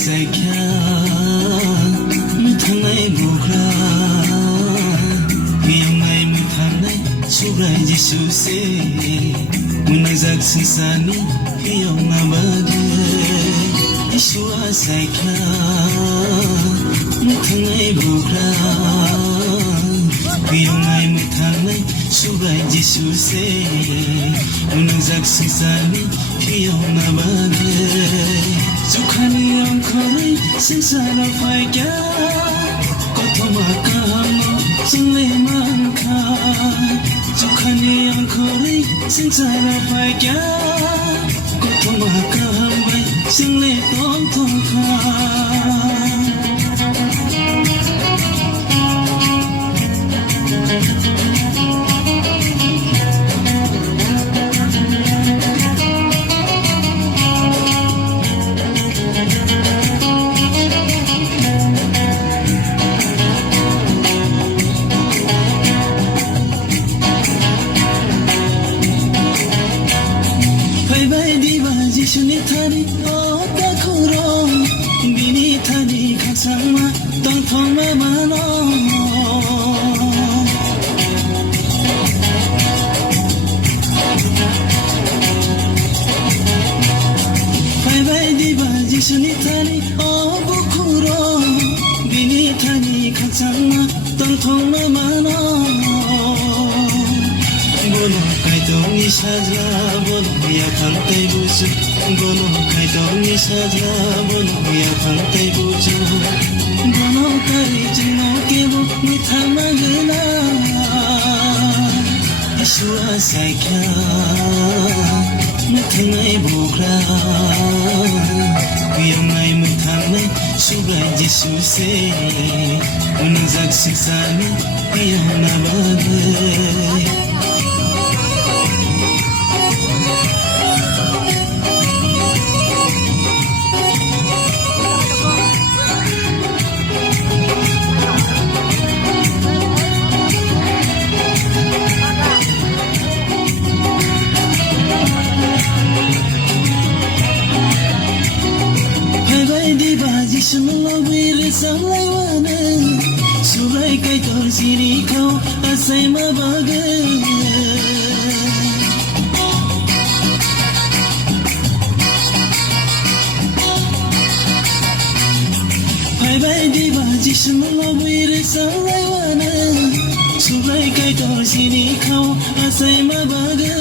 saikya mithanai bukra hiyamai mithanai subrai jisu se munazak sinsani hiyamna bage ishua saikya mithanai bukra hiyamai mithanai subrai jisu se munazak sinsani hiyamna bage Zukhani angkhari sinsara faikya kothoma kahamo single mankha Zukhani angkhari sinsara faikya kothoma kahambai single tongkha Sunithani o takuro bini thani khasangma tongthongma mano Bye bye diva sunithani o bukuro bini thani khasangma tongthongma mano Bono kaitong isajla bono ya khantai buju Bono kaitong isajla bono ya khantai buju Bono kari jino kebo mitha magna Ishua saikya mithanai bukra Kuyamai mithanai subrai jisu se Unazak siksani iyana bage Sunlawir samlaiwana Surai kaitor siri kau asai mabaga Bye bye diva sunlawir samlaiwana Surai kaitor siri kau asai mabaga